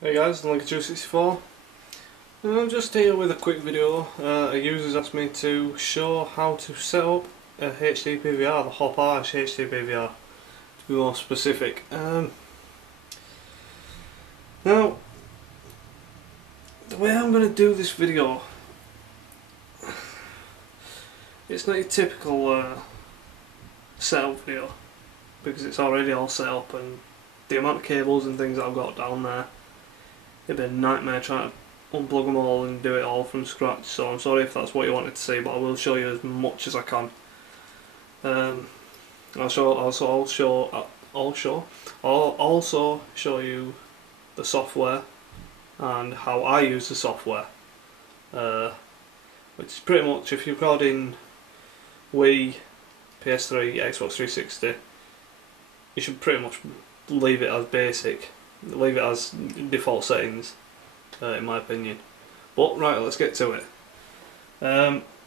Hey guys, Link264. I'm just here with a quick video. A user's asked me to show how to set up a HD PVR, the Hopage HD PVR, to be more specific. Now, the way I'm going to do this video, it's not your typical setup video, because it's already all set up, and the amount of cables and things that I've got down there, it'd be a nightmare trying to unplug them all and do it all from scratch. So I'm sorry if that's what you wanted to see, but I will show you as much as I can. I'll also show you the software and how I use the software, which is pretty much, if you're recording Wii, PS3, Xbox 360, you should pretty much leave it as basic. Leave it as default settings, in my opinion. But right, let's get to it.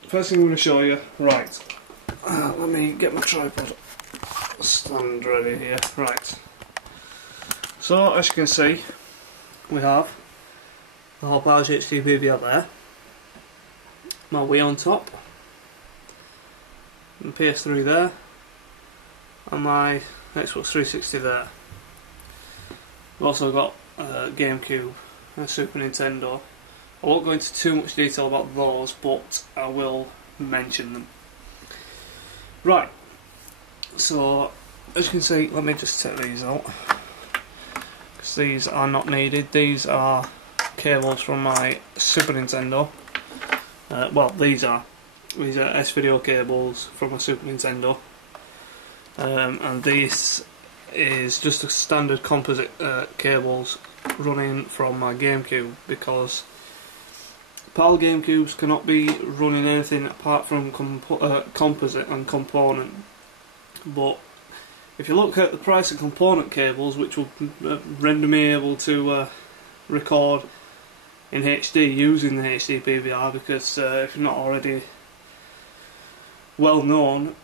First thing I'm going to show you. Right, let me get my tripod stand ready here. Right. So as you can see, we have the Hopage HD PVR there, my Wii on top, and PS3 there, and my Xbox 360 there. We've also got GameCube and Super Nintendo. I won't go into too much detail about those, but I will mention them. Right, so as you can see, let me just take these out, because these are not needed. These are cables from my Super Nintendo. Well, these are S-video cables from my Super Nintendo, and these is just a standard composite cables running from my GameCube, because PAL GameCubes cannot be running anything apart from composite and component. But if you look at the price of component cables, which will render me able to record in HD using the HD PVR, because if you're not already well known,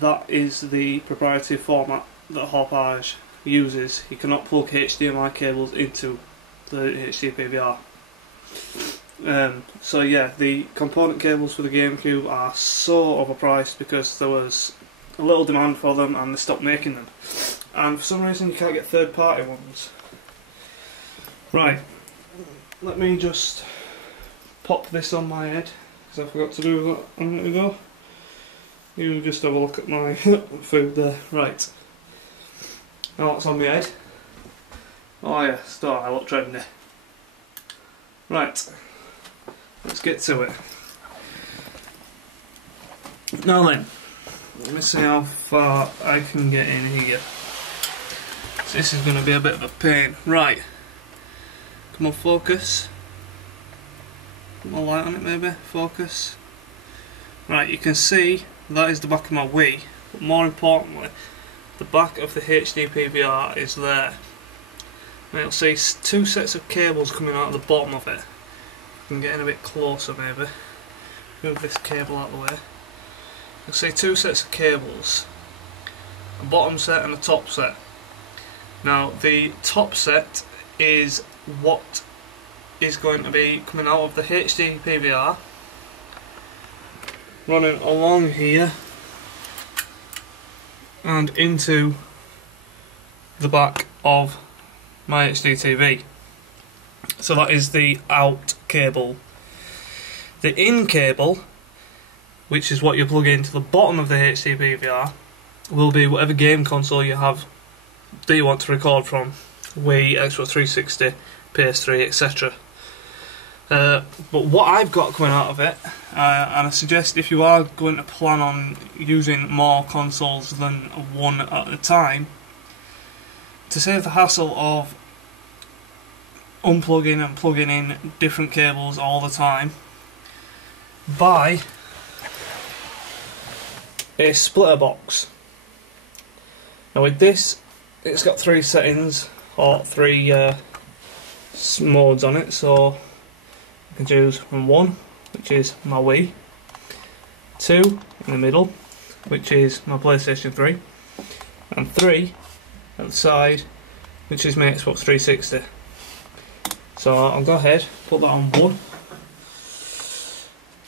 that is the proprietary format that Hopage uses. You cannot plug HDMI cables into the HD PVR. So yeah, the component cables for the GameCube are so overpriced because there was a little demand for them and they stopped making them. And for some reason you can't get third-party ones. Right, let me just pop this on my head, because I forgot to do that a minute ago. You just have a look at my food there. Right. Now what's on my head? Oh yeah, I look trendy. Right, let's get to it. Now then, let me see how far I can get in here. So this is going to be a bit of a pain. Right, come on, focus. Put more light on it maybe, focus. Right, you can see that is the back of my Wii, but more importantly, the back of the HD PVR is there. And you'll see two sets of cables coming out of the bottom of it. I can get in a bit closer maybe. Move this cable out of the way. You'll see two sets of cables, a bottom set and a top set. Now the top set is what is going to be coming out of the HD PVR, running along here and into the back of my HD TV. So that is the out cable. The in cable, which is what you plug into the bottom of the HD PVR, will be whatever game console you have that you want to record from. Wii, Xbox 360, PS3, etc. But what I've got coming out of it, and I suggest if you are going to plan on using more consoles than one at a time, to save the hassle of unplugging and plugging in different cables all the time, buy a splitter box. Now with this, it's got three settings, or three modes on it, so I can choose from 1, which is my Wii, 2 in the middle, which is my PlayStation 3, and 3 at the side, which is my Xbox 360. So I'll go ahead, put that on 1,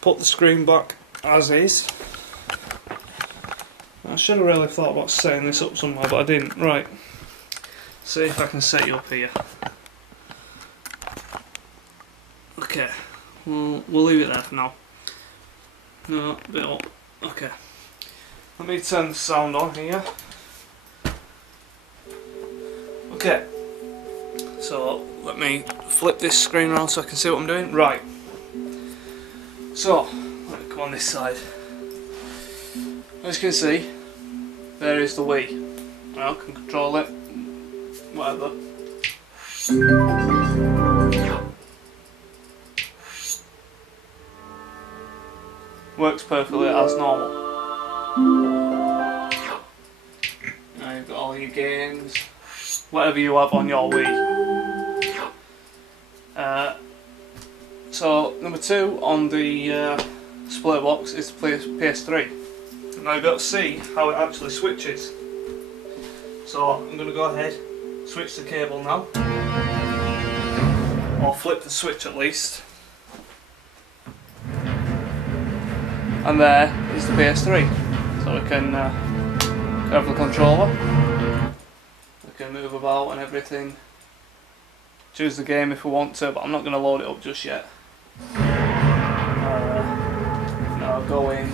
put the screen back as is. I should have really thought about setting this up somewhere, but I didn't. Right, see if I can set you up here. Okay, we'll leave it there for now. No, a bit up. Okay, let me turn the sound on here. Okay, so let me flip this screen around so I can see what I'm doing. Right, so let me come on this side. As you can see, there is the Wii. I can control it, whatever. Works perfectly as normal. Now you've got all your games, whatever you have on your Wii. So number 2 on the split box is the PS3. Now you've got to see how it actually switches. So I'm going to go ahead, switch the cable now, or flip the switch at least. And there is the PS3. So we can have the controller, we can move about and everything, choose the game if we want to, but I'm not going to load it up just yet. Now go in,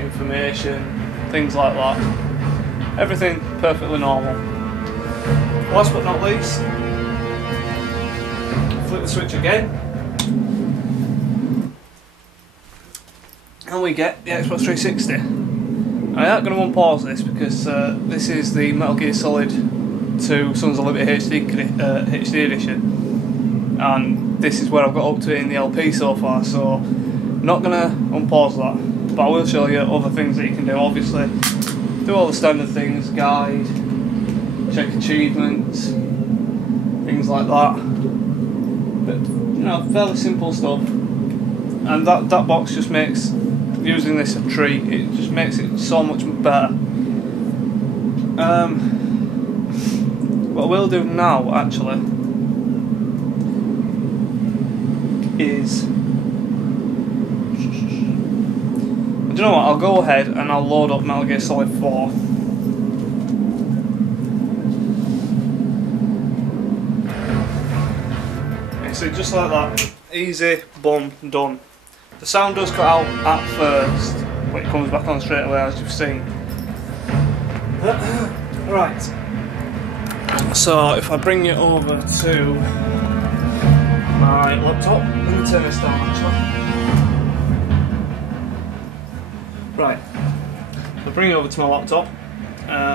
information, things like that. Everything perfectly normal. Last but not least, flip the switch again, and we get the Xbox 360. I am going to unpause this because this is the Metal Gear Solid 2 Sons of Liberty HD edition, and this is where I've got up to in the LP so far, so I'm not going to unpause that, but I will show you other things that you can do. Obviously, do all the standard things, guide, check achievements, things like that, but you know, fairly simple stuff. And that box just makes using this a treat. It just makes it so much better. What we'll do now actually is, do you know what, I'll go ahead and I'll load up Metal Gear Solid 4. So just like that, easy, boom, done. The sound does cut out at first, but it comes back on straight away as you've seen. Right, so if I bring you over to my laptop, let me turn this down actually. Right, so bring it over to my laptop.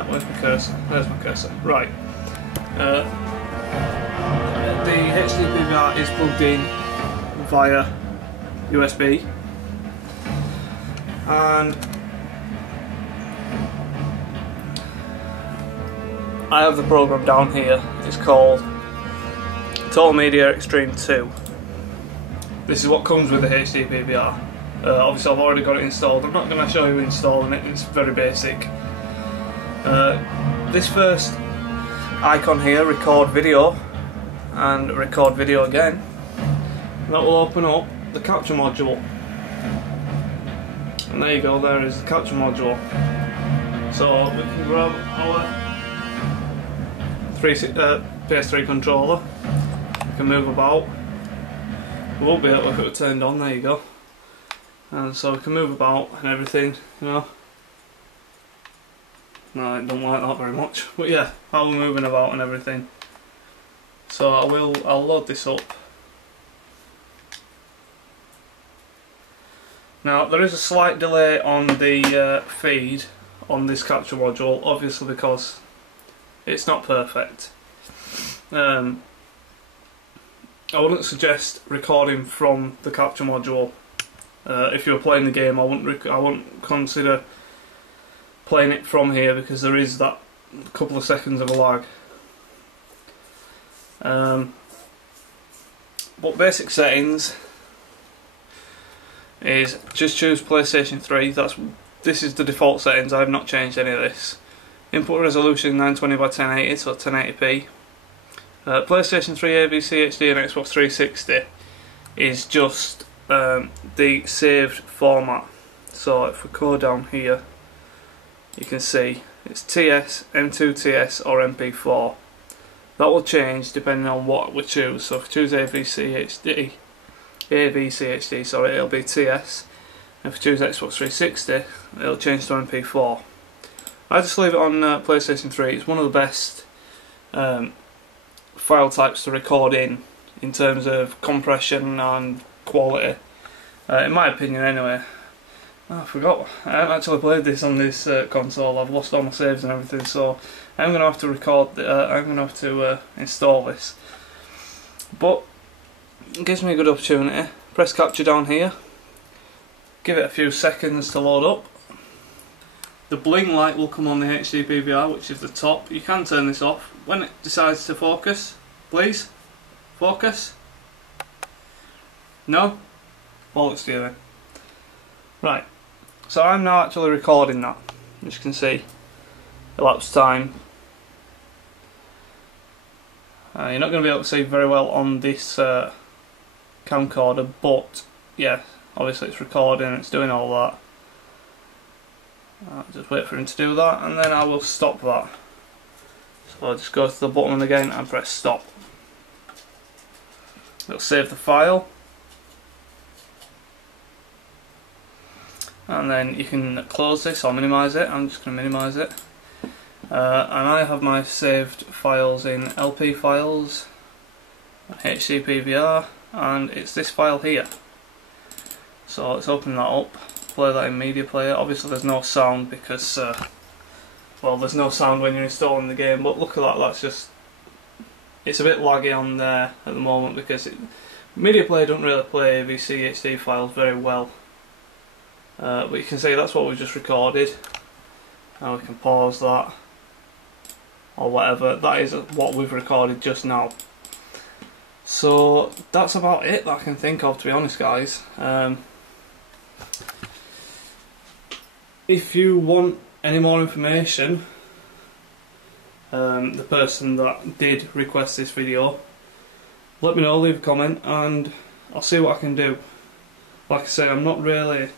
Where's my cursor? There's my cursor. Right. The HD PVR is plugged in via USB, and I have the program down here. It's called Total Media Extreme 2. This is what comes with the HD PVR. Obviously I've already got it installed. I'm not going to show you installing it, it's very basic. This first icon here, record video, and record video again, that will open up the capture module. And there you go, there is the capture module. So we can grab our PS3 controller, we can move about. We won't be able to get it turned on, there you go. And so we can move about and everything, you know. No, I don't like that very much, but yeah, how we're moving about and everything. So I'll load this up. Now there is a slight delay on the feed on this capture module, obviously because it's not perfect. I wouldn't suggest recording from the capture module. If you were playing the game, I wouldn't consider playing it from here because there is that couple of seconds of a lag. But basic settings is just choose PlayStation 3. This is the default settings. I have not changed any of this. Input resolution 920 by 1080, so 1080p. PlayStation 3 AVC HD and Xbox 360 is just the saved format. So if we go down here, you can see it's TS, M2TS or MP4. That will change depending on what we choose. So if we choose AVC HD, sorry, it'll be TS. And if we choose Xbox 360, it'll change to MP4. I just leave it on PlayStation 3. It's one of the best file types to record in terms of compression and quality, in my opinion anyway. Oh, I forgot, I haven't actually played this on this console. I've lost all my saves and everything, so I'm going to have to I'm going to have to install this. But it gives me a good opportunity. Press capture down here, give it a few seconds to load up. The bling light will come on the HD PVR, which is the top. You can turn this off when it decides to focus. Please, focus. No? While it's steering. Right, so I'm now actually recording that. As you can see, elapsed time. You're not going to be able to see very well on this camcorder, but yeah, obviously it's recording, it's doing all that. I'll just wait for him to do that and then I will stop that. So I'll just go to the button again and press stop. It'll save the file. And then you can close this or minimise it. I'm just going to minimise it. And I have my saved files in LP files, HD PVR, and it's this file here. So let's open that up, play that in media player. Obviously there's no sound because, well, there's no sound when you're installing the game, but look at that, that's just, it's a bit laggy on there at the moment because media player doesn't really play AVC HD files very well. But you can see that's what we just recorded. Now we can pause that or whatever. That is what we've recorded just now. So that's about it that I can think of, to be honest, guys. If you want any more information, the person that did request this video, let me know, leave a comment and I'll see what I can do. Like I say, I'm not really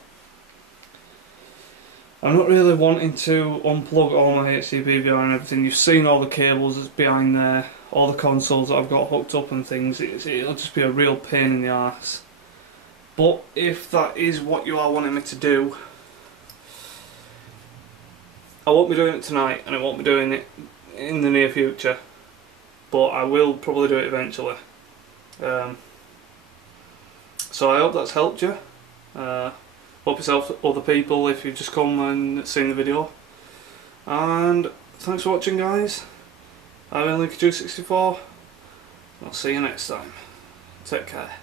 wanting to unplug all my HD PVR and everything. You've seen all the cables that's behind there, all the consoles that I've got hooked up and things. It'll just be a real pain in the arse. But if that is what you are wanting me to do, I won't be doing it tonight and I won't be doing it in the near future, but I will probably do it eventually. So I hope that's helped you. Hope it's helped other people if you've just come and seen the video. And thanks for watching, guys. I've been Linky264. I'll see you next time. Take care.